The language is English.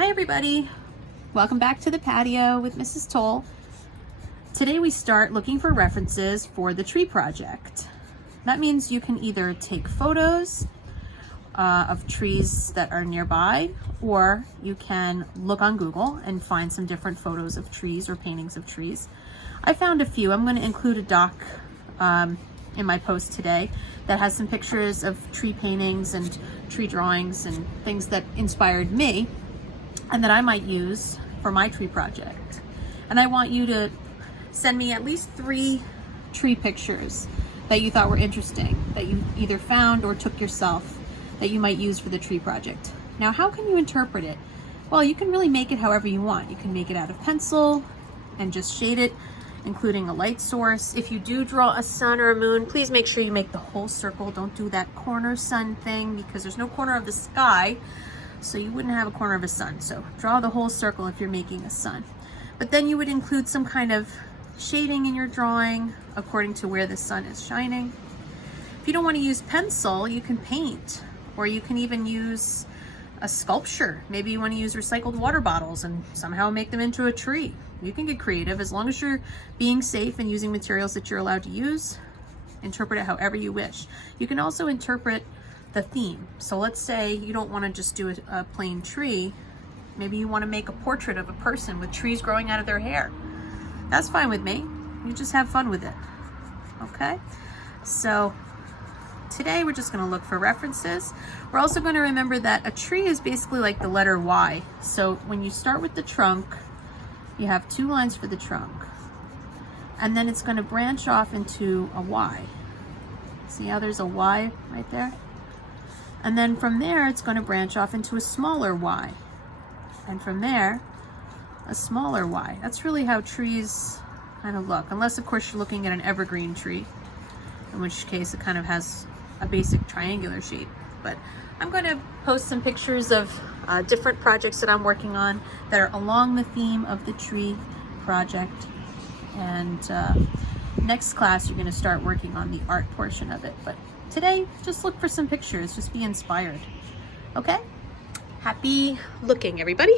Hi everybody, welcome back to the patio with Mrs. Toal. Today we start looking for references for the tree project. That means you can either take photos of trees that are nearby, or you can look on Google and find some different photos of trees or paintings of trees. I found a few. I'm going to include a doc in my post today that has some pictures of tree paintings and tree drawings and things that inspired me and that I might use for my tree project. And I want you to send me at least 3 tree pictures that you thought were interesting, that you either found or took yourself, that you might use for the tree project. Now, how can you interpret it? Well, you can really make it however you want. You can make it out of pencil and just shade it, including a light source. If you do draw a sun or a moon, please make sure you make the whole circle. Don't do that corner sun thing, because there's no corner of the sky, so you wouldn't have a corner of a sun. So draw the whole circle if you're making a sun. But then you would include some kind of shading in your drawing according to where the sun is shining. If you don't want to use pencil, you can paint, or you can even use a sculpture. Maybe you want to use recycled water bottles and somehow make them into a tree. You can get creative as long as you're being safe and using materials that you're allowed to use. Interpret it however you wish. You can also interpret the theme. So let's say you don't want to just do a plain tree. Maybe you want to make a portrait of a person with trees growing out of their hair. That's fine with me. You just have fun with it. Okay? So today we're just going to look for references. We're also going to remember that a tree is basically like the letter Y. So when you start with the trunk, you have 2 lines for the trunk, and then it's going to branch off into a Y. See how there's a Y right there? And then from there, it's going to branch off into a smaller Y. And from there, a smaller Y. That's really how trees kind of look, unless of course you're looking at an evergreen tree, in which case it kind of has a basic triangular shape. But I'm going to post some pictures of different projects that I'm working on that are along the theme of the tree project. And next class, you're going to start working on the art portion of it. But today, just look for some pictures. Just be inspired. Okay? Happy looking, everybody.